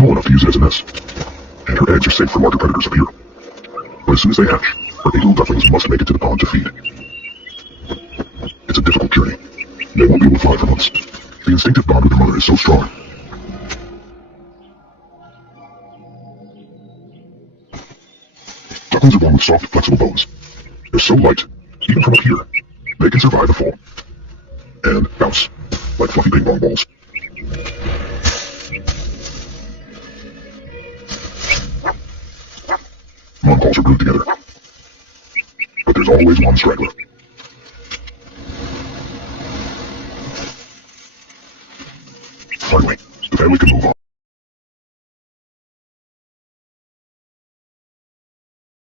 small enough to use it as a nest, and her eggs are safe from larger predators up here. But as soon as they hatch, her 8 little ducklings must make it to the pond to feed. It's a difficult journey. They won't be able to fly for months. The instinctive bond with their mother is so strong. Ducklings are born with soft, flexible bones. They're so light, even from up here, they can survive a fall and bounce like fluffy ping pong balls. Mom calls her brood together, but there's always one straggler. Finally, the family can move on.